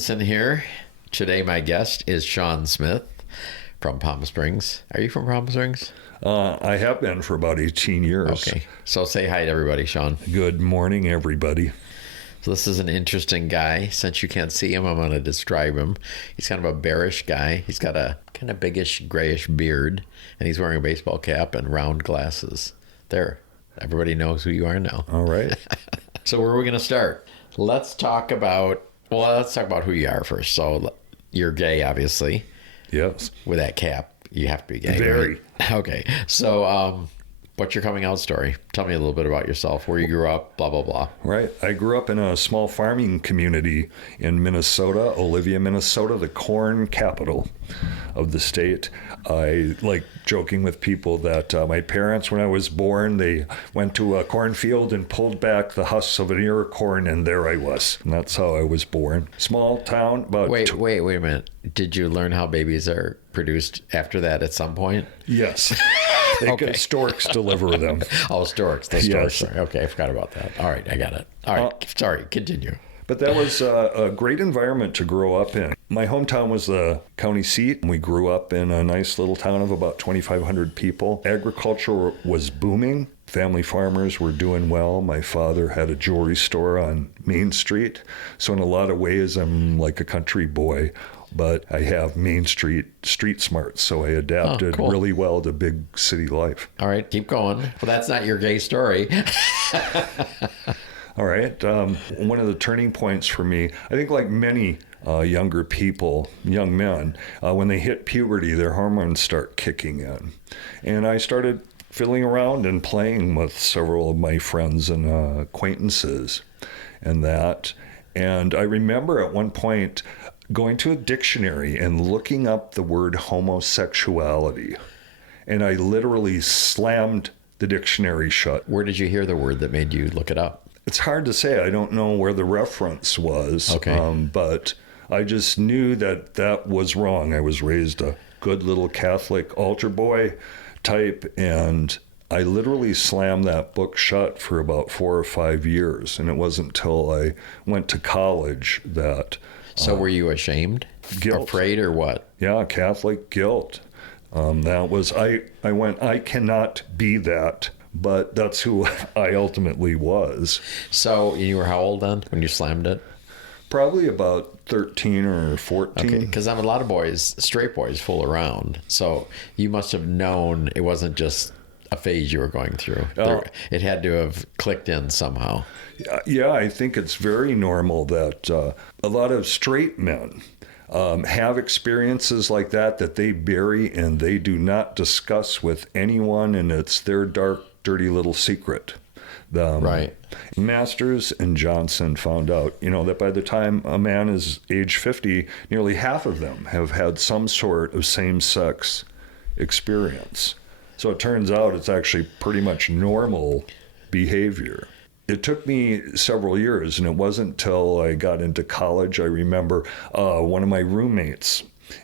Dickinson here. Today my guest is Shawn Smith from Palm Springs. Are you from Palm Springs? I have been for about 18 years. Okay. So say hi to everybody, Shawn. Good morning, everybody. So this is an interesting guy. Since you can't see him, I'm going to describe him. He's kind of a bearish guy. He's got a kind of biggish, grayish beard, and he's wearing a baseball cap and round glasses. There. Everybody knows who you are now. All right. So where are we going to start? Let's talk about who you are first. So you're gay, obviously. Yes. With that cap, you have to be gay. Very. Right? Okay. So what's your coming out story? Tell me a little bit about yourself, where you grew up, blah, blah, blah. Right. I grew up in a small farming community in Minnesota, Olivia, Minnesota, the corn capital of the state. I like joking with people that my parents, when I was born, they went to a cornfield and pulled back the husks of an ear of corn, and there I was. And that's how I was born. Small town, about... Wait a minute. Did you learn how babies are produced after that at some point? Yes. Okay. Storks deliver them. Oh, storks. The storks. Yes. Okay, I forgot about that. All right, I got it. All right, sorry, continue. But that was a great environment to grow up in. My hometown was the county seat. We grew up in a nice little town of about 2,500 people. Agriculture was booming. Family farmers were doing well. My father had a jewelry store on Main Street. So in a lot of ways, I'm like a country boy. But I have Main Street smarts, so I adapted really well to big city life. All right, keep going. Well, that's not your gay story. All right. One of the turning points for me, I think like many younger people, young men, when they hit puberty, their hormones start kicking in. And I started fiddling around and playing with several of my friends and acquaintances and that. And I remember at one point going to a dictionary and looking up the word homosexuality. And I literally slammed the dictionary shut. Where did you hear the word that made you look it up? It's hard to say. I don't know where the reference was. Okay. But I just knew that that was wrong. I was raised a good little Catholic altar boy type, and I literally slammed that book shut for about 4 or 5 years. And it wasn't until I went to college that... So were you ashamed? Guilt. Afraid or what? Yeah, Catholic guilt. That was, I went, I cannot be that, but that's who I ultimately was. So you were how old then when you slammed it? Probably about 13 or 14. Okay, because a lot of boys, straight boys, fool around. So you must have known it wasn't just a phase you were going through. It had to have clicked in somehow. Yeah, I think it's very normal that a lot of straight men have experiences like that they bury and they do not discuss with anyone, and it's their dark, dirty little secret. Right. Masters and Johnson found out, that by the time a man is age 50, nearly half of them have had some sort of same-sex experience. So it turns out it's actually pretty much normal behavior. It took me several years, and it wasn't until I got into college. I remember one of my roommates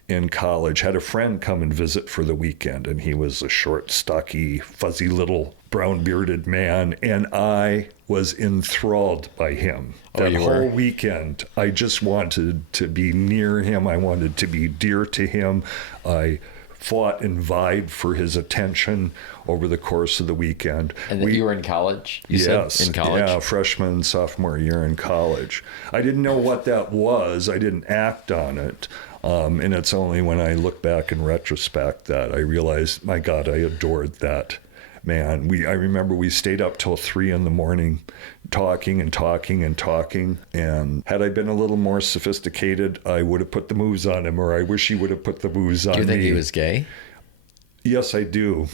in college had a friend come and visit for the weekend, and he was a short, stocky, fuzzy little brown-bearded man, and I was enthralled by him. That whole weekend, I just wanted to be near him. I wanted to be dear to him. I fought and vied for his attention over the course of the weekend. And then you were in college? Yes. In college? Yeah, freshman, sophomore year in college. I didn't know what that was. I didn't act on it. And it's only when I look back in retrospect that I realized, my God, I adored that man. I remember we stayed up till 3 a.m. talking and talking and talking. And had I been a little more sophisticated, I would have put the moves on him, or I wish he would have put the moves on me. Do you think he was gay? Yes, I do.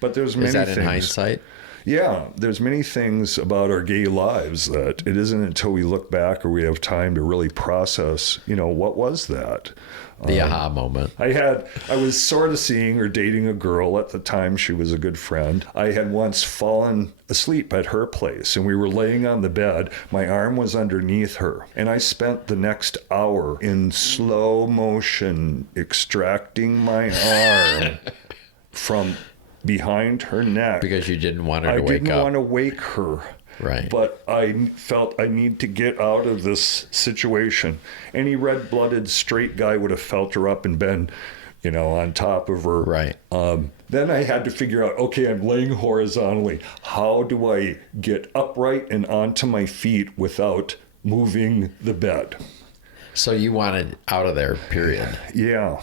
But there's many things. Is that in hindsight? Yeah, there's many things about our gay lives that it isn't until we look back or we have time to really process, what was that? The aha moment. I was sort of seeing or dating a girl at the time. She was a good friend. I had once fallen asleep at her place, and we were laying on the bed. My arm was underneath her, and I spent the next hour in slow motion extracting my arm from behind her neck. Because you didn't want her to wake up. I didn't want to wake her. Right. But I felt I need to get out of this situation. Any red-blooded straight guy would have felt her up and been, on top of her. Right. Then I had to figure out, okay, I'm laying horizontally. How do I get upright and onto my feet without moving the bed? So you wanted out of there, period. Yeah.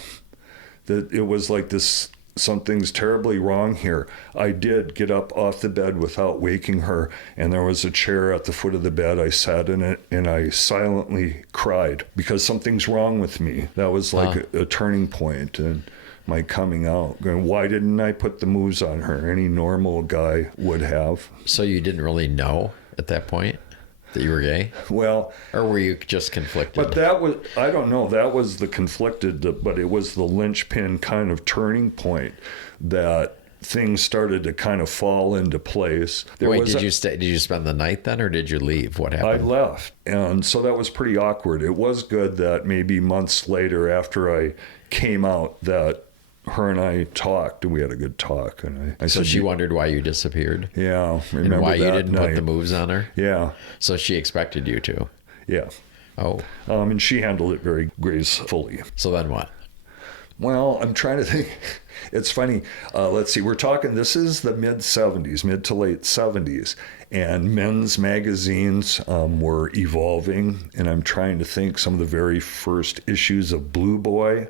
That it was like this, something's terribly wrong here. I did get up off the bed without waking her, and there was a chair at the foot of the bed. I sat in it, and I silently cried because something's wrong with me. That was like a turning point in my coming out. Why didn't I put the moves on her? Any normal guy would have. So you didn't really know at that point that you were gay? Well, or were you just conflicted? But that was, I don't know, that was the conflicted, but it was the linchpin kind of turning point that things started to kind of fall into place. Wait, did you stay? Did you spend the night then, or did you leave? What happened? I left, and so that was pretty awkward. It was good that maybe months later, after I came out, that her and I talked, and we had a good talk. And I so said, she wondered why you disappeared? Yeah. Remember and why you that didn't night. put the moves on her? Yeah. So she expected you to? Yeah. Oh. And she handled it very gracefully. So then what? Well, I'm trying to think. It's funny. Let's see. We're talking, this is the mid-70s, mid to late 70s. And men's magazines were evolving. And I'm trying to think some of the very first issues of Blue Boy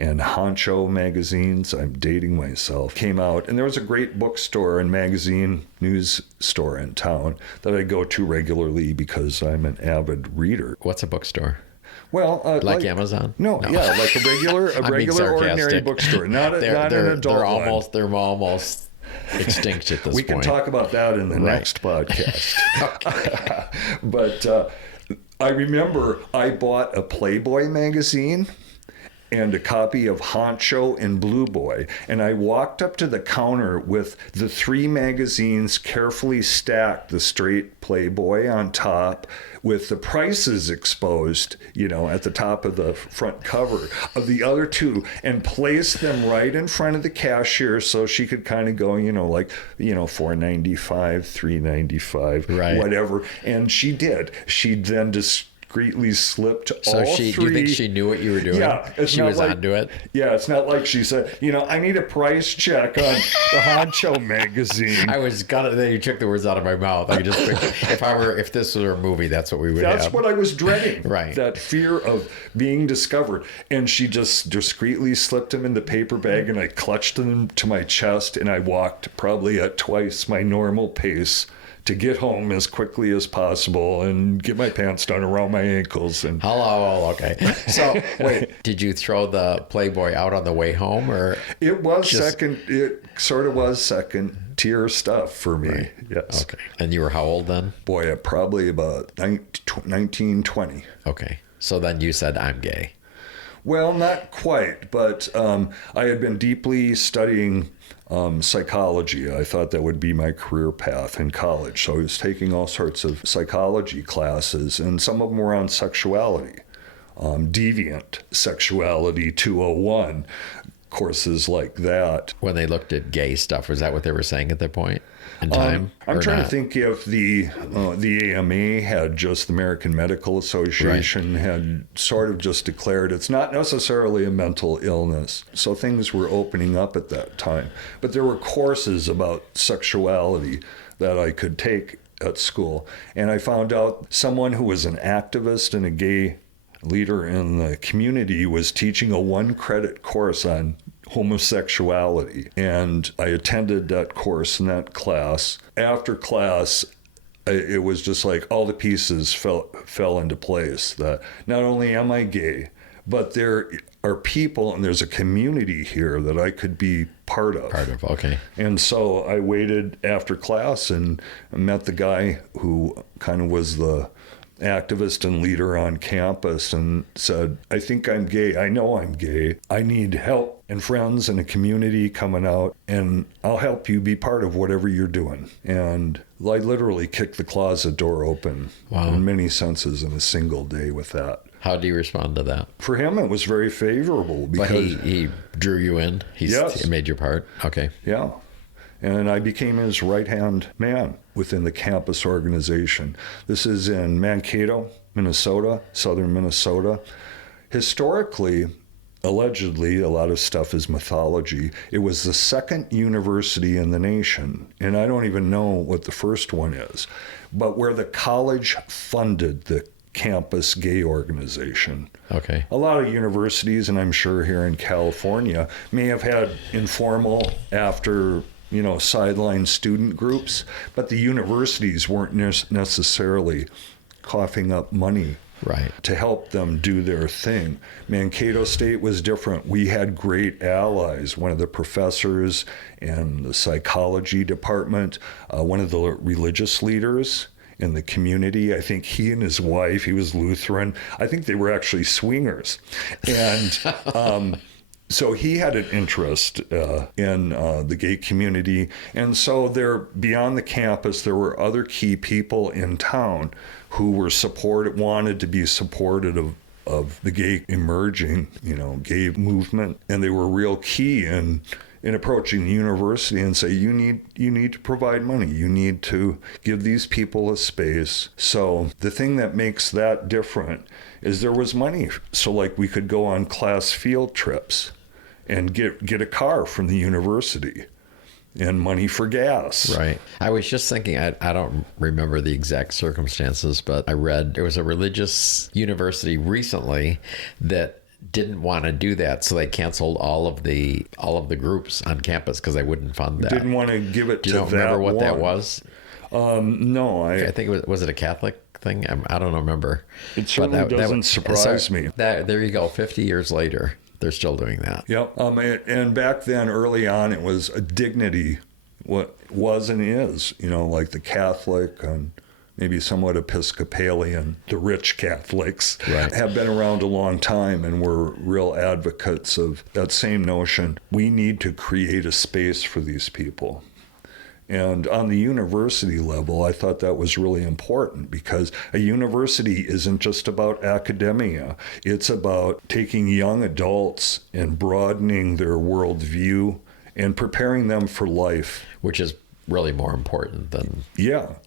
and Honcho magazines, I'm dating myself, came out. And there was a great bookstore and magazine news store in town that I go to regularly because I'm an avid reader. What's a bookstore? Well, like Amazon? No, yeah, like a regular ordinary bookstore, not an adult they're one. They're almost extinct at this point. We can talk about that in the next podcast. But I remember I bought a Playboy magazine and a copy of Honcho and Blue Boy. And I walked up to the counter with the three magazines carefully stacked, the straight Playboy on top, with the prices exposed, at the top of the front cover of the other two, and placed them right in front of the cashier so she could kind of go, $4.95, $3.95, right, whatever. And she did. She then discreetly slipped so all three. Do you think she knew what you were doing? Yeah. She was onto it? Yeah, it's not like she said, I need a price check on the Honcho magazine. I was then you took the words out of my mouth. I could just if this was a movie, that's what we would have. That's what I was dreading. Right. That fear of being discovered. And she just discreetly slipped them in the paper bag, and I clutched them to my chest, and I walked probably at twice my normal pace to get home as quickly as possible and get my pants down around my ankles. And okay. So wait, did you throw the Playboy out on the way home, or it was second? It sort of was second tier stuff for me. Right. Yes. Okay. And you were how old then? Boy, probably about 19, 20. Okay. So then you said, I'm gay. Well, not quite, but I had been deeply studying psychology. I thought that would be my career path in college. So I was taking all sorts of psychology classes, and some of them were on sexuality, deviant sexuality 201, courses like that. When they looked at gay stuff, was that what they were saying at that point in time? I'm trying to think if the AMA had just, the American Medical Association had sort of just declared it's not necessarily a mental illness. So things were opening up at that time. But there were courses about sexuality that I could take at school. And I found out someone who was an activist and a gay leader in the community was teaching a 1-credit course on homosexuality. And I attended that course and that class. After class, it was just like all the pieces fell into place, that not only am I gay, but there are people and there's a community here that I could be part of. Okay. And so I waited after class and met the guy who kind of was the activist and leader on campus, and said, I think I'm gay. I know I'm gay. I need help and friends and a community coming out, and I'll help you be part of whatever you're doing. And I literally kicked the closet door open in many senses in a single day with that. How do you respond to that? For him, it was very favorable because he drew you in. He made your part. Okay. Yeah. And I became his right-hand man within the campus organization. This is in Mankato, Minnesota, southern Minnesota. Historically, allegedly, a lot of stuff is mythology. It was the second university in the nation, and I don't even know what the first one is, but where the college funded the campus gay organization. Okay. A lot of universities, and I'm sure here in California, may have had informal after sideline student groups, but the universities weren't necessarily coughing up money Right. to help them do their thing. Mankato State was different. We had great allies. One of the professors in the psychology department, one of the religious leaders in the community. I think he and his wife, he was Lutheran. I think they were actually swingers. And so he had an interest in the gay community. And so there, beyond the campus, there were other key people in town who were wanted to be supportive of the gay emerging, gay movement. And they were real key in approaching the university and say, you need to provide money. You need to give these people a space. So the thing that makes that different is there was money. So like we could go on class field trips and get a car from the university and money for gas. Right. I was just thinking, I don't remember the exact circumstances, but I read there was a religious university recently that didn't want to do that, so they canceled all of the groups on campus because they wouldn't fund that. Didn't want to give it Do to you that remember what one. that was? No, I think it was it a Catholic thing? I don't remember. It certainly doesn't surprise me. There you go. 50 years later, they're still doing that. Yep. And back then, early on, it was a dignity. What was and is, like the Catholic and maybe somewhat Episcopalian, the rich Catholics Right. have been around a long time and were real advocates of that same notion. We need to create a space for these people. And on the university level, I thought that was really important because a university isn't just about academia. It's about taking young adults and broadening their worldview and preparing them for life. Which is really more important than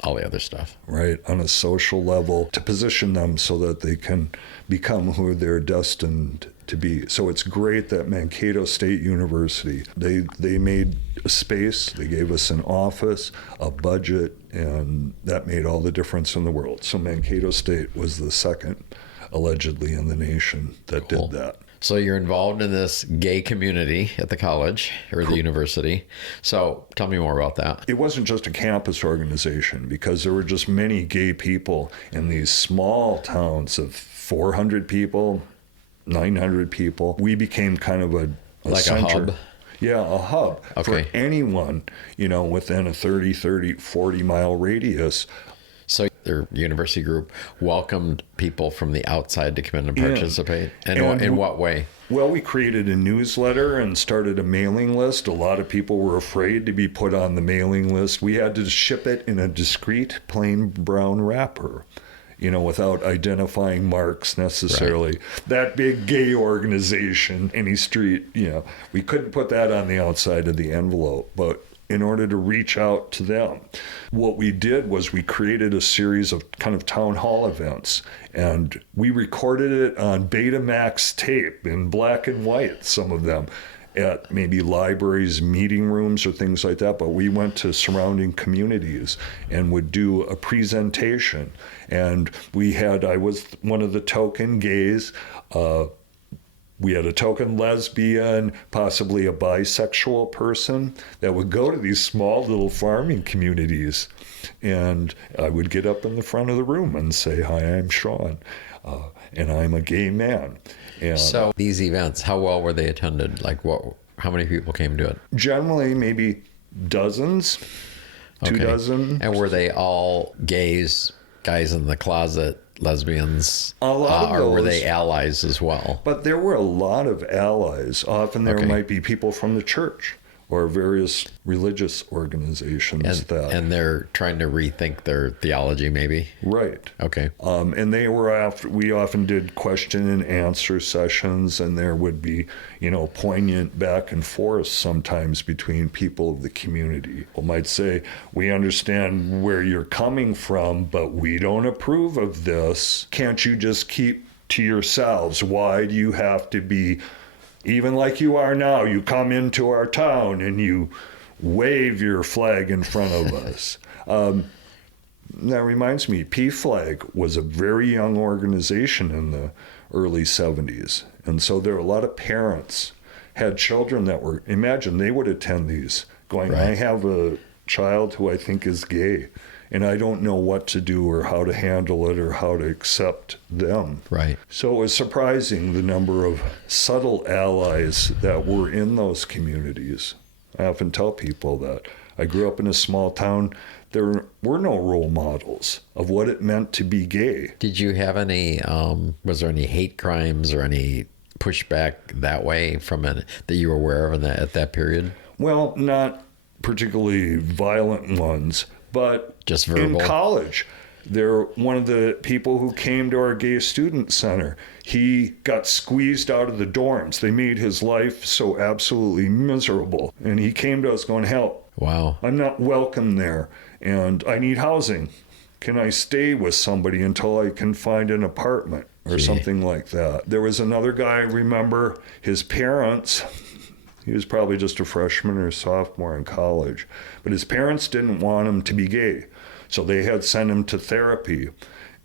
all the other stuff. Right, on a social level, to position them so that they can become who they're destined to be. So it's great that Mankato State University, they made a space, they gave us an office, a budget, and that made all the difference in the world. So Mankato State was the second, allegedly, in the nation that Cool. did that. So you're involved in this gay community at the college or the university. So tell me more about that. It wasn't just a campus organization because there were just many gay people in these small towns of 400 people, 900 people. We became kind of a Like center. a hub? Yeah, a hub Okay. for anyone, within a 30, 40 mile radius. So their university group welcomed people from the outside to come in and participate. And in what way? Well, we created a newsletter and started a mailing list. A lot of people were afraid to be put on the mailing list. We had to ship it in a discreet, plain brown wrapper, without identifying marks necessarily. Right. That big gay organization, any street, we couldn't put that on the outside of the envelope. But in order to reach out to them, what we did was we created a series of kind of town hall events, and we recorded it on Betamax tape in black and white, some of them, at maybe libraries, meeting rooms, or things like that. But we went to surrounding communities and would do a presentation. And I was one of the token gays. We had a token lesbian, possibly a bisexual person that would go to these small little farming communities. And I would get up in the front of the room and say, "Hi, I'm Shawn, and I'm a gay man." And so these events, how well were they attended? Like how many people came to it? Generally, maybe dozens, 2 dozen. And were they all gays, guys in the closet, lesbians? A lot of or were those. they allies as well? But there were a lot of allies. Often there might be people from the church or various religious organizations and they're trying to rethink their theology, maybe. Right. Okay. And we often did question and answer sessions, and there would be, poignant back and forth sometimes between people of the community. People might say, we understand where you're coming from, but we don't approve of this. Can't you just keep to yourselves? Why do you have to be, even like you are now, you come into our town and you wave your flag in front of us? That reminds me, PFLAG was a very young organization in the early 70s. And so there were a lot of parents had children that were, imagine they would attend these going, right. I have a child who I think is gay, and I don't know what to do or how to handle it or how to accept them. Right. So it was surprising the number of subtle allies that were in those communities. I often tell people that I grew up in a small town. There were no role models of what it meant to be gay. Did you have any, was there any hate crimes or any pushback that way from it that you were aware of at that period? Well, not particularly violent ones, but just verbal. In college, one of the people who came to our gay student center, he got squeezed out of the dorms. They made his life so absolutely miserable. And he came to us going, help. Wow. I'm not welcome there, and I need housing. Can I stay with somebody until I can find an apartment or something like that? There was another guy, I remember, his parents, he was probably just a freshman or sophomore in college, but his parents didn't want him to be gay. So they had sent him to therapy.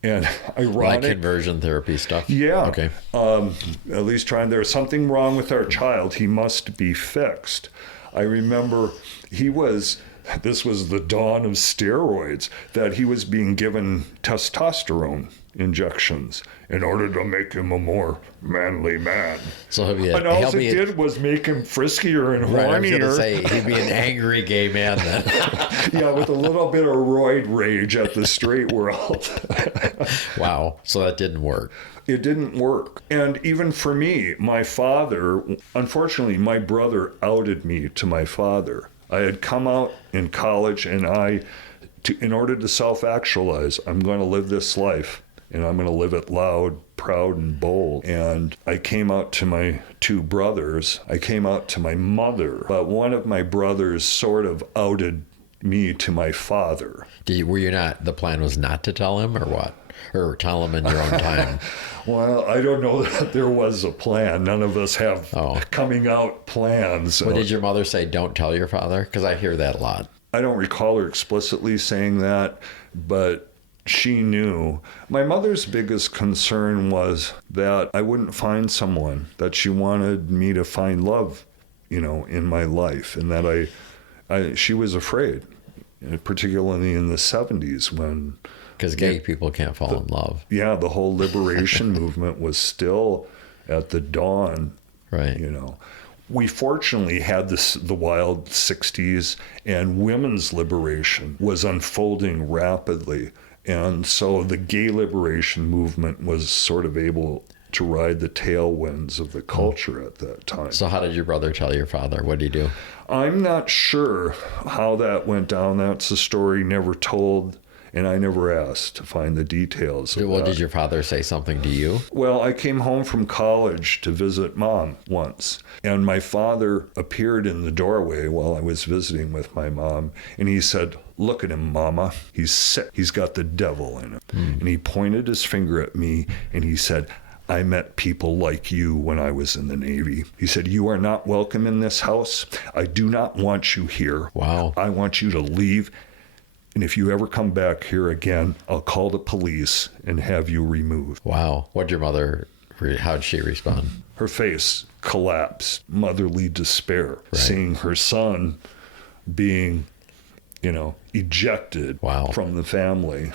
And ironic. Like conversion therapy stuff? Yeah. Okay. At least there's something wrong with our child. He must be fixed. I remember this was the dawn of steroids, that he was being given testosterone injections in order to make him a more manly man. So and all it did was make him friskier and hornier. Right, I was going to say, he'd be an angry gay man then. Yeah, with a little bit of roid rage at the straight world. Wow, so that didn't work. It didn't work. And even for me, my father, unfortunately, my brother outed me to my father. I had come out in college, and in order to self-actualize, I'm going to live this life, and I'm going to live it loud, proud, and bold. And I came out to my two brothers. I came out to my mother, but one of my brothers sort of outed me to my father. The plan was not to tell him, or what? Or tell him in your own time? Well, I don't know that there was a plan. None of us have coming out plans. What did your mother say, don't tell your father? Because I hear that a lot. I don't recall her explicitly saying that, but she knew. My mother's biggest concern was that I wouldn't find someone, that she wanted me to find love, in my life, and that she was afraid, particularly in the 70s when... Because gay people can't fall in love. Yeah, the whole liberation movement was still at the dawn. Right. We fortunately had the wild 60s, and women's liberation was unfolding rapidly. And so the gay liberation movement was sort of able to ride the tailwinds of the culture at that time. So how did your brother tell your father? What did he do? I'm not sure how that went down. That's a story never told. And I never asked to find the details of that. Did your father say something to you? Well, I came home from college to visit Mom once, and my father appeared in the doorway while I was visiting with my mom, and he said, "Look at him, Mama. He's sick. He's got the devil in him." And he pointed his finger at me, and he said, "I met people like you when I was in the Navy." He said, "You are not welcome in this house. I do not want you here. Wow. I want you to leave. And if you ever come back here again, I'll call the police and have you removed." Wow. How'd she respond? Her face collapsed, motherly despair, seeing her son being, ejected from the family.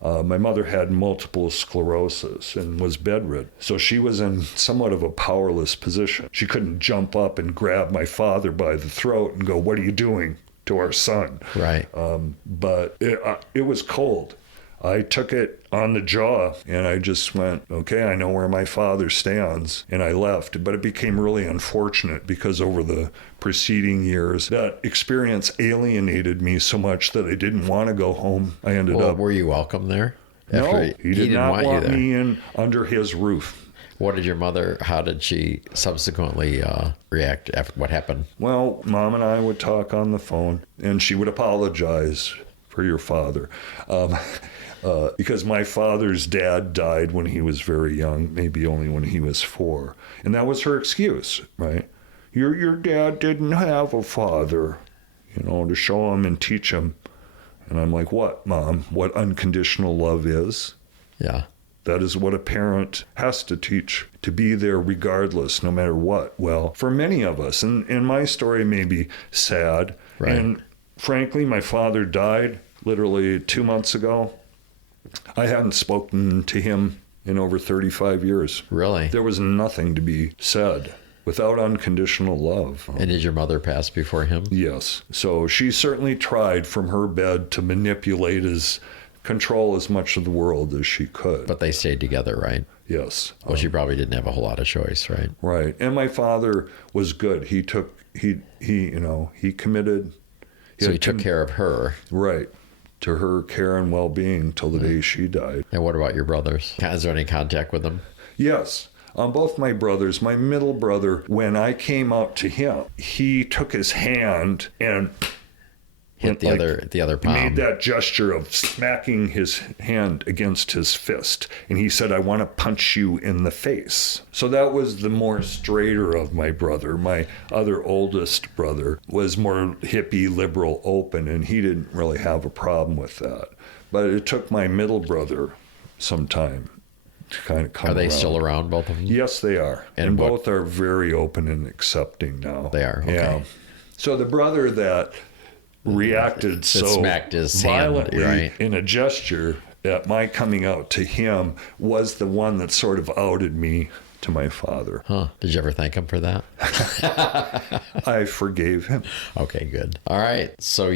My mother had multiple sclerosis and was bedridden. So she was in somewhat of a powerless position. She couldn't jump up and grab my father by the throat and go, "What are you doing to our son?" Right. But it was cold. I took it on the jaw and I just went, okay, I know where my father stands. And I left. But it became really unfortunate because over the preceding years, that experience alienated me so much that I didn't want to go home. I ended up. Were you welcome there? No, he did not want you there. me in under his roof. What did your mother, how did she subsequently react after what happened? Well, Mom and I would talk on the phone, and she would apologize for your father. Because my father's dad died when he was very young, maybe only when he was 4. And that was her excuse, right? Your dad didn't have a father, to show him and teach him. And I'm like, what, Mom? What unconditional love is? Yeah. That is what a parent has to teach, to be there regardless, no matter what. Well, for many of us, and my story may be sad, right. And frankly, my father died literally 2 months ago. I hadn't spoken to him in over 35 years. Really? There was nothing to be said without unconditional love. And did your mother pass before him? Yes. So she certainly tried from her bed to manipulate control as much of the world as she could. But they stayed together, right? Yes. Well, she probably didn't have a whole lot of choice, right? Right. And my father was good. He committed. So he took care of her. Right. To her care and well-being till the day she died. And what about your brothers? Is there any contact with them? Yes. Both my brothers, my middle brother, when I came out to him, he took his hand and hit the other palm. Made that gesture of smacking his hand against his fist. And he said, I want to punch you in the face. So that was the more straighter of my brother. My other oldest brother was more hippie, liberal, open, and he didn't really have a problem with that. But it took my middle brother some time to kind of come around. Are they still around, both of them? Yes, they are. And both are very open and accepting now. They are, okay. Yeah. So the brother that reacted so smacked his violently hand, right? In a gesture at my coming out to him was the one that sort of outed me to my father. Huh. Did you ever thank him for that? I forgave him. Okay, good. All right. So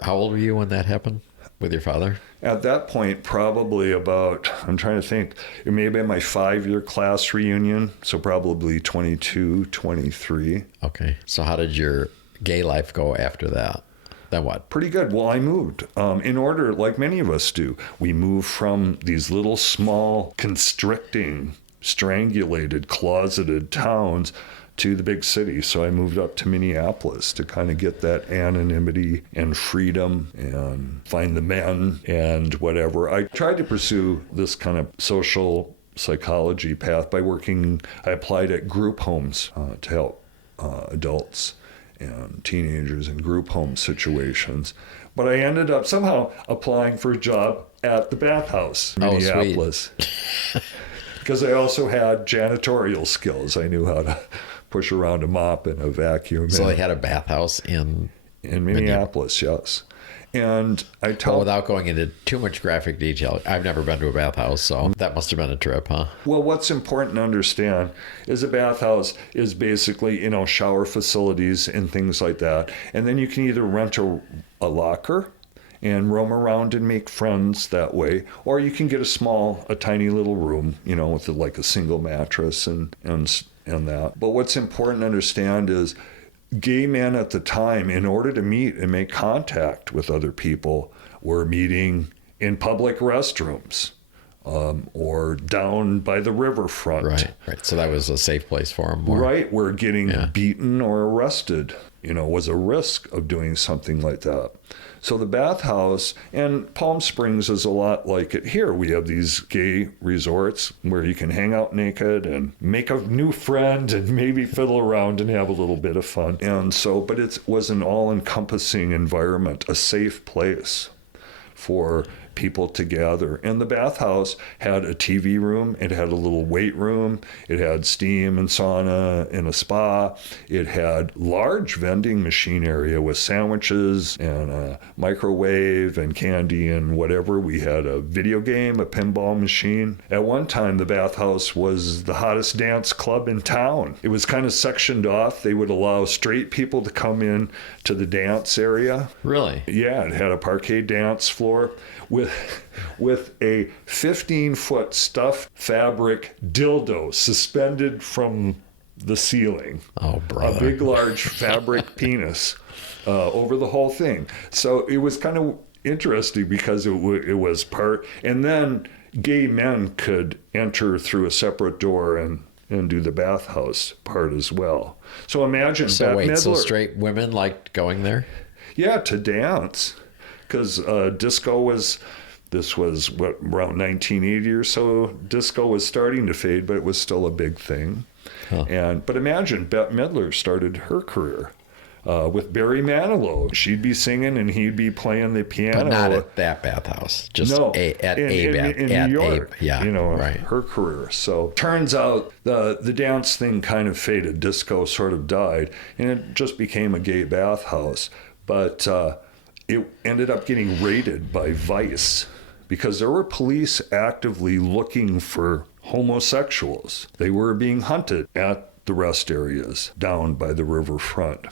how old were you when that happened with your father? At that point, probably about, I'm trying to think, it may have been my 5-year class reunion, so probably 22, 23. Okay. So how did your gay life go after that? Then what? Pretty good. Well, I moved in order, like many of us do. We move from these little, small, constricting, strangulated, closeted towns to the big city. So I moved up to Minneapolis to kind of get that anonymity and freedom and find the men and whatever. I tried to pursue this kind of social psychology path by I applied at group homes to help adults and teenagers in group home situations. But I ended up somehow applying for a job at the bathhouse in Minneapolis. Because I also had janitorial skills. I knew how to push around a mop and a vacuum. So they had a bathhouse in Minneapolis, yes. And I told... Well, without going into too much graphic detail, I've never been to a bathhouse, so that must have been a trip, huh? Well, what's important to understand is a bathhouse is basically, shower facilities and things like that. And then you can either rent a locker and roam around and make friends that way, or you can get a tiny little room, with like a single mattress and that. But what's important to understand is gay men at the time, in order to meet and make contact with other people, were meeting in public restrooms or down by the riverfront. Right. So that was a safe place for them. Right, where getting beaten or arrested, was a risk of doing something like that. So the bathhouse, and Palm Springs is a lot like it here. We have these gay resorts where you can hang out naked and make a new friend and maybe fiddle around and have a little bit of fun. And so, but it was an all-encompassing environment, a safe place for people to gather. And the bathhouse had a TV room, it had a little weight room, it had steam and sauna and a spa, it had large vending machine area with sandwiches and a microwave and candy and whatever. We had a video game, a pinball machine. At one time, the bathhouse was the hottest dance club in town. It was kind of sectioned off. They would allow straight people to come in to the dance area. Really? Yeah, it had a parquet dance floor with with a 15-foot stuffed fabric dildo suspended from the ceiling. Oh, brother. A big, large fabric penis over the whole thing. So it was kind of interesting because it was part, and then gay men could enter through a separate door and do the bathhouse part as well. So imagine So wait, Midler. so straight women liked going there? Yeah, to dance. Because disco was, this was what, around 1980 or so, disco was starting to fade, but it was still a big thing. Huh. But imagine Bette Midler started her career with Barry Manilow. She'd be singing and he'd be playing the piano. But not at that bathhouse. Just no, in New York. Yeah, right. Her career. So turns out the dance thing kind of faded. Disco sort of died, and it just became a gay bathhouse. But it ended up getting raided by Vice because there were police actively looking for homosexuals. They were being hunted at the rest areas down by the riverfront.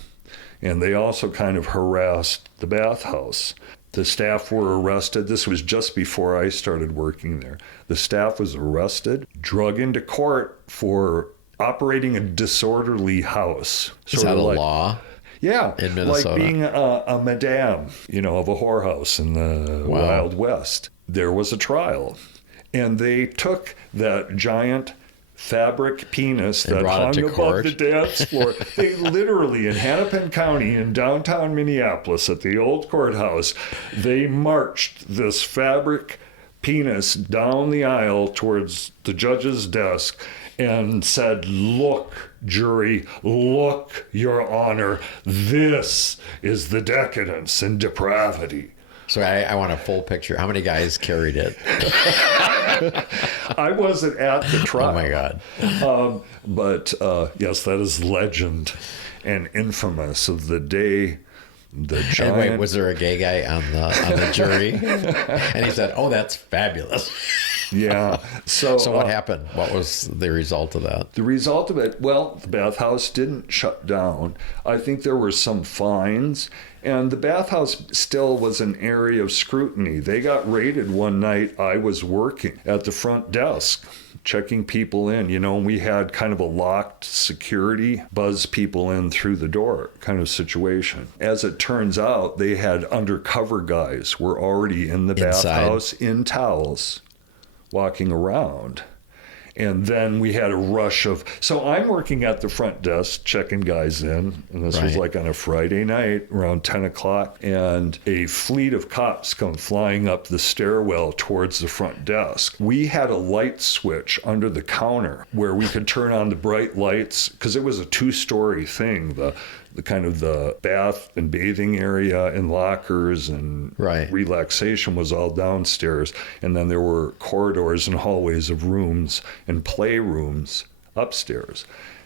And they also kind of harassed the bathhouse. The staff were arrested. This was just before I started working there. The staff was arrested, drug into court for operating a disorderly house. Is that a law? Yeah, in Minnesota? Like being a madame, of a whorehouse in the Wild West. There was a trial, and they took that giant fabric penis that hung above the dance floor. They literally, in Hennepin County, in downtown Minneapolis, at the old courthouse, they marched this fabric penis down the aisle towards the judge's desk and said, "Look, jury, look, your honor, this is the decadence and depravity." So I want a full picture. How many guys carried it? I wasn't at the trial. Oh, my God. But yes, that is legend and infamous of the day. The giant... And wait, was there a gay guy on the jury? And he said, "Oh, that's fabulous." Yeah. So what happened? What was the result of that? The result of it, well, the bathhouse didn't shut down. I think there were some fines, and the bathhouse still was an area of scrutiny. They got raided one night. I was working at the front desk, checking people in. We had kind of a locked security, buzz people in through the door kind of situation. As it turns out, they had undercover guys were already in the bathhouse in towels, walking around. And then we had a rush of, so I'm working at the front desk, checking guys in, and this was like on a Friday night around 10 o'clock, and a fleet of cops come flying up the stairwell towards the front desk. We had a light switch under the counter where we could turn on the bright lights, because it was a two-story thing, the kind of the bath and bathing area and lockers and relaxation was all downstairs. And then there were corridors and hallways of rooms and playrooms upstairs.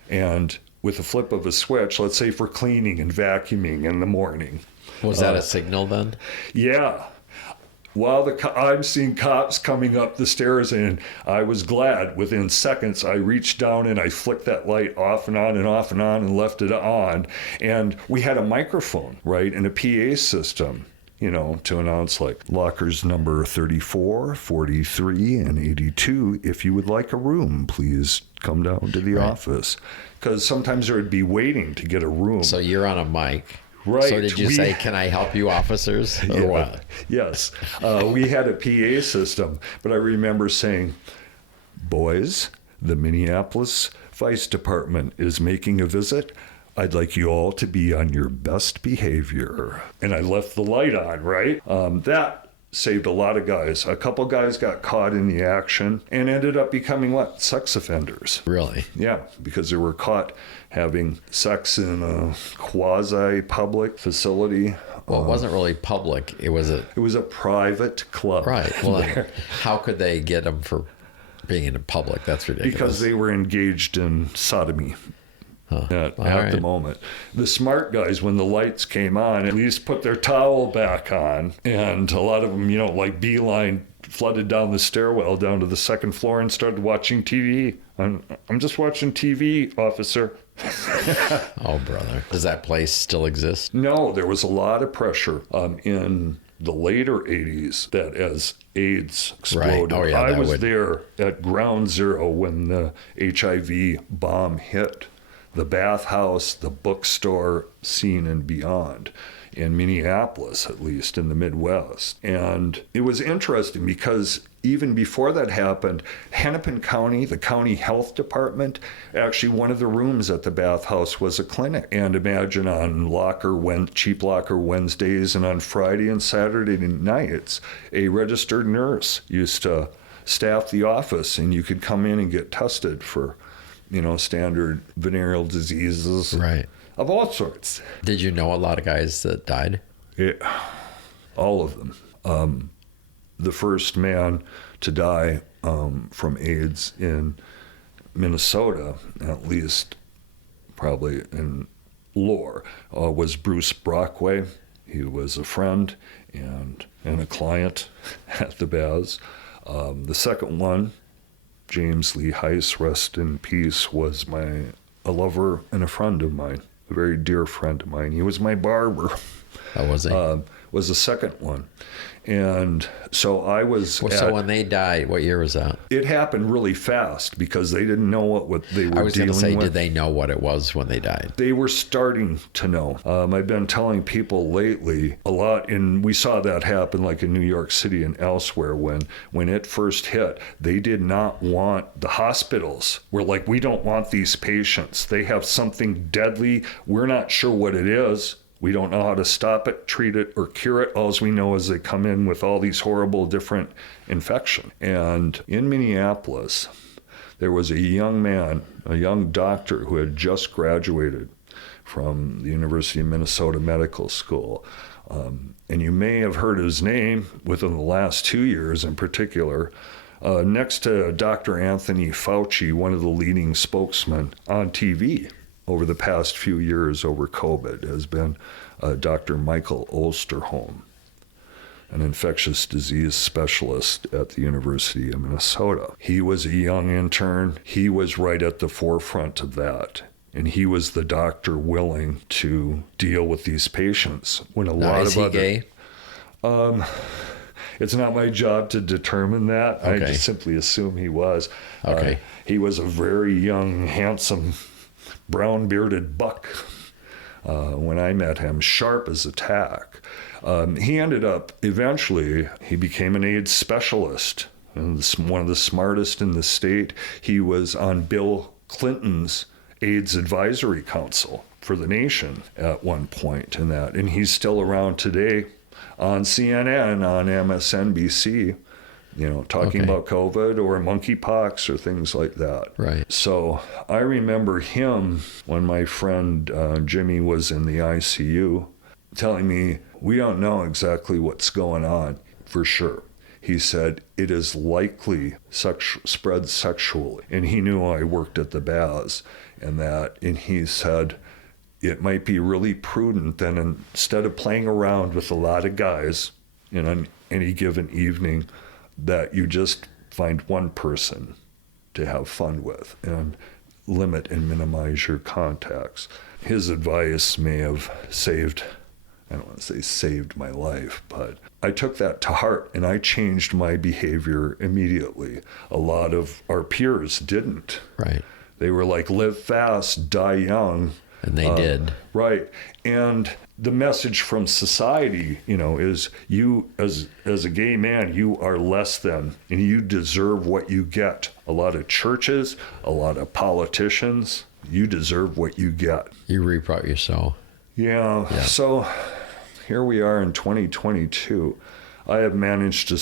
And with the flip of a switch, let's say for cleaning and vacuuming in the morning. Was that a signal then? Yeah. While I'm seeing cops coming up the stairs, and I was glad within seconds I reached down and I flicked that light off and on and off and on and left it on. And we had a microphone, and a PA system, to announce like lockers number 34, 43, and 82. If you would like a room, please come down to the office. Because sometimes there would be waiting to get a room. So you're on a mic. Right. So did you say, "Can I help you, officers?" Or what? Yes. We had a PA system, but I remember saying, "Boys, the Minneapolis Vice Department is making a visit. I'd like you all to be on your best behavior." And I left the light on, that saved a lot of guys. A couple guys got caught in the action and ended up becoming sex offenders. Really? Yeah, because they were caught having sex in a quasi-public facility. Well, it wasn't really public. It was a private club. Right. Well, how could they get them for being in public? That's ridiculous. Because they were engaged in sodomy. At the moment. The smart guys, when the lights came on, at least put their towel back on. And a lot of them, beeline flooded down the stairwell down to the second floor and started watching TV. I'm just watching TV, officer. Oh, brother. Does that place still exist? No, there was a lot of pressure in the later 80s that as AIDS exploded. Right. Oh, yeah, I was there at ground zero when the HIV bomb hit. The bathhouse, the bookstore scene and beyond, in Minneapolis, at least in the Midwest. And it was interesting because even before that happened, Hennepin County, the county health department, actually one of the rooms at the bathhouse was a clinic. And imagine on cheap locker Wednesdays and on Friday and Saturday nights, a registered nurse used to staff the office, and you could come in and get tested for, standard venereal diseases. Right. Of all sorts. Did you know a lot of guys that died? Yeah, all of them. The first man to die from AIDS in Minnesota, at least probably in lore, was Bruce Brockway. He was a friend and a client at the baths. The second one, James Lee Heiss, rest in peace, was a lover and a friend of mine, a very dear friend of mine. He was my barber. How was he? Was the second one. And so I was so when they died, what year was that? It happened really fast because they didn't know what they were dealing with. I was going to say, did they know what it was when they died? They were starting to know. I've been telling people lately a lot, and we saw that happen like in New York City and elsewhere when it first hit. They did not want, the hospitals were like, we don't want these patients. They have something deadly. We're not sure what it is. We don't know how to stop it, treat it, or cure it. All we know is they come in with all these horrible different infections. And in Minneapolis, there was a young man, a young doctor who had just graduated from the University of Minnesota Medical School. And you may have heard his name within the last 2 years in particular. Next to Dr. Anthony Fauci, one of the leading spokesmen on TV over the past few years over COVID, has been Dr. Michael Osterholm, an infectious disease specialist at the University of Minnesota. He was a young intern. He was right at the forefront of that. And he was the doctor willing to deal with these patients. When a lot of other, gay? It's not my job to determine that. Okay. I just simply assume he was. Okay. He was a very young, handsome, brown-bearded buck when I met him, sharp as a tack. He ended up, eventually, he became an AIDS specialist, and one of the smartest in the state. He was on Bill Clinton's AIDS Advisory Council for the nation at one point in that. And he's still around today on CNN, on MSNBC, talking about COVID or monkeypox or things like that. Right. So I remember him when my friend Jimmy was in the ICU telling me, we don't know exactly what's going on for sure. He said, it is likely spread sexually. And he knew I worked at the baths and he said, it might be really prudent then, instead of playing around with a lot of guys on any given evening, that you just find one person to have fun with and limit and minimize your contacts. His advice may have I don't want to say saved my life, but I took that to heart and I changed my behavior immediately. A lot of our peers didn't. Right. They were like, live fast, die young. And they did. Right. And the message from society, is you as a gay man, you are less than, and you deserve what you get. A lot of churches, a lot of politicians, you deserve what you get. You reap what you sow. Yeah. So here we are in 2022. I have managed to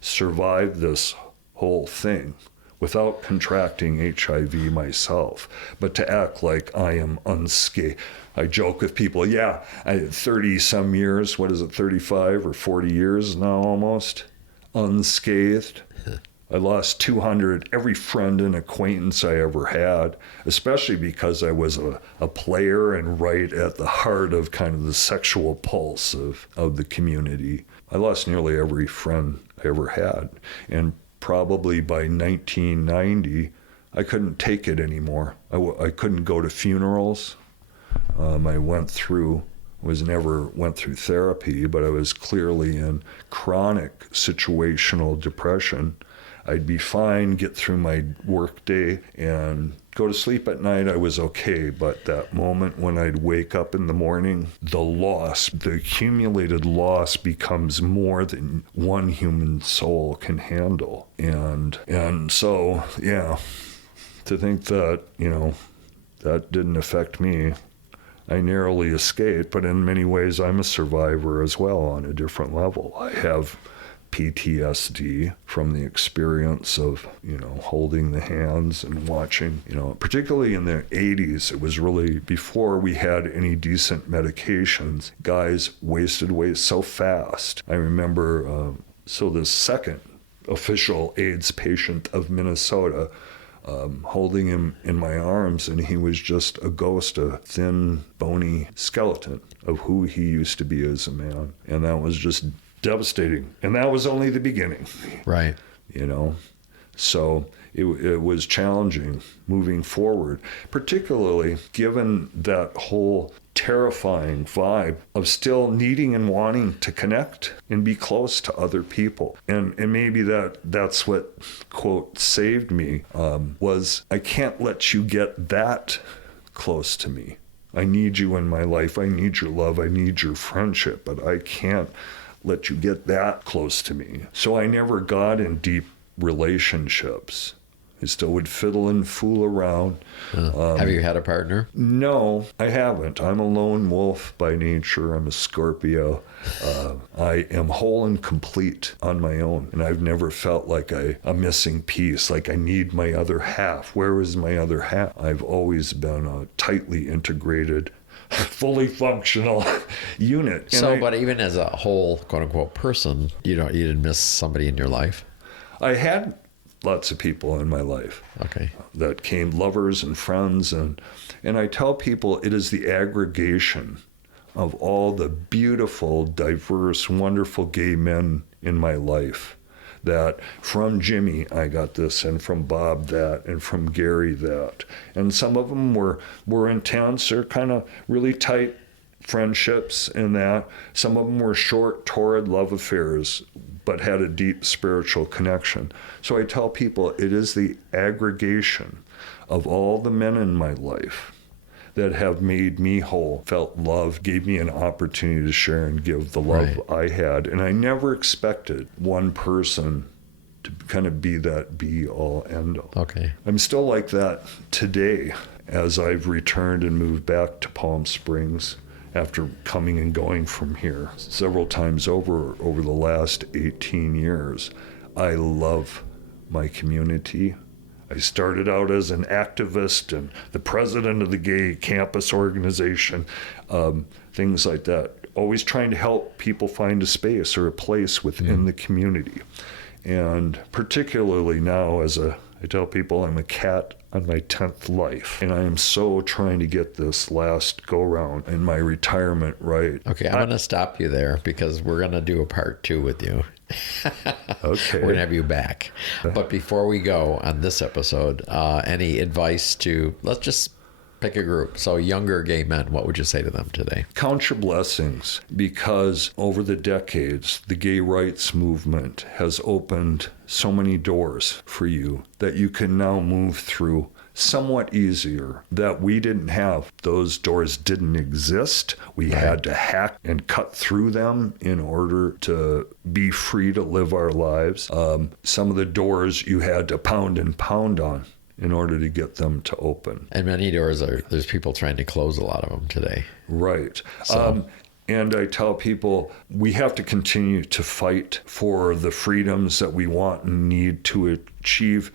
survive this whole thing without contracting HIV myself, but to act like I am unscathed. I joke with people, I had 30 some years, 35 or 40 years now almost, unscathed. I lost 200, every friend and acquaintance I ever had, especially because I was a player and right at the heart of kind of the sexual pulse of the community. I lost nearly every friend I ever had. And probably by 1990, I couldn't take it anymore. I couldn't go to funerals. I went through never went through therapy, but I was clearly in chronic situational depression. I'd be fine, get through my work day and go to sleep at night. I was okay. But that moment when I'd wake up in the morning, the accumulated loss becomes more than one human soul can handle. And so, yeah, to think that, that didn't affect me. I narrowly escaped, but in many ways I'm a survivor as well on a different level. I have PTSD from the experience of, holding the hands and watching, particularly in the 80s, it was really before we had any decent medications. Guys wasted away so fast. I remember, the second official AIDS patient of Minnesota, holding him in my arms, and he was just a ghost, a thin, bony skeleton of who he used to be as a man. And that was just devastating. And that was only the beginning. Right. So it was challenging moving forward, particularly given that whole terrifying vibe of still needing and wanting to connect and be close to other people. And maybe that's what, quote, saved me, was I can't let you get that close to me. I need you in my life. I need your love. I need your friendship, but I can't let you get that close to me. So I never got in deep relationships. I still would fiddle and fool around. Have you had a partner? No, I haven't. I'm a lone wolf by nature. I'm a Scorpio. I am whole and complete on my own. And I've never felt like a missing piece, like I need my other half. Where is my other half? I've always been a tightly integrated, fully functional unit. But even as a whole, quote unquote, person, you didn't miss somebody in your life? I had lots of people in my life. Okay. That came, lovers and friends. And I tell people it is the aggregation of all the beautiful, diverse, wonderful gay men in my life. That from Jimmy, I got this, and from Bob that, and from Gary that. And some of them were intense or kind of really tight friendships in that. Some of them were short, torrid love affairs, but had a deep spiritual connection. So I tell people it is the aggregation of all the men in my life that have made me whole, felt love, gave me an opportunity to share and give the love I had. And I never expected one person to kind of be that be-all, end-all. Okay. I'm still like that today as I've returned and moved back to Palm Springs after coming and going from here several times over the last 18 years. I love my community. I started out as an activist and the president of the gay campus organization, things like that. Always trying to help people find a space or a place within the community. And particularly now I tell people I'm a cat on my 10th life. And I am so trying to get this last go-round in my retirement right. Okay, I'm going to stop you there because we're going to do a part 2 with you. Okay. We're going to have you back. But before we go on this episode, any advice to, let's just pick a group. So younger gay men, what would you say to them today? Count your blessings, because over the decades, the gay rights movement has opened so many doors for you that you can now move through somewhat easier, that we didn't have. Those doors didn't exist. We had to hack and cut through them in order to be free to live our lives. Some of the doors you had to pound and pound on in order to get them to open. And many doors there's people trying to close a lot of them today. Right. So. And I tell people we have to continue to fight for the freedoms that we want and need to achieve,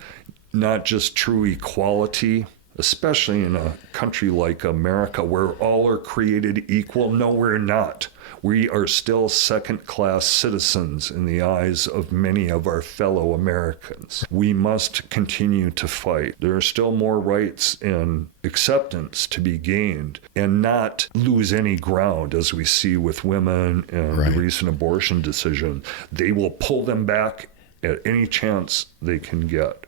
not just true equality, especially in a country like America where all are created equal. No, we're not. We are still second-class citizens in the eyes of many of our fellow Americans. We must continue to fight. There are still more rights and acceptance to be gained, and not lose any ground, as we see with women and the recent abortion decision. They will pull them back at any chance they can get.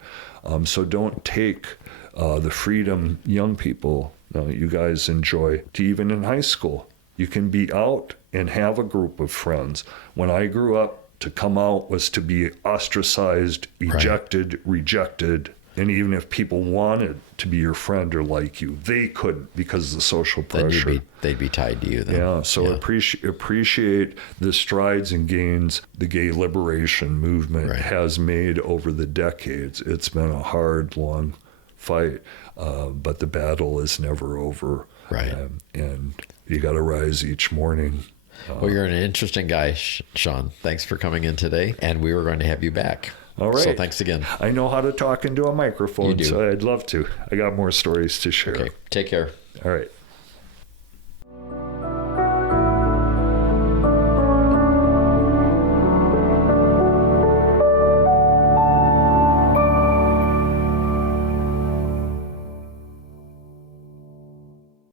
So don't take the freedom young people, you guys enjoy, to even in high school, You can be out and have a group of friends. When I grew up, to come out was to be ostracized, ejected, rejected. And even if people wanted to be your friend or like you, they couldn't because of the social pressure. Then they'd be tied to you then. Yeah, so appreciate the strides and gains the gay liberation movement has made over the decades. It's been a hard, long fight, but the battle is never over. Right. And you got to rise each morning. Well, you're an interesting guy, Shawn. Thanks for coming in today, and we were going to have you back. All right. So thanks again. I know how to talk into a microphone, so I'd love to. I got more stories to share. Okay. Take care. All right.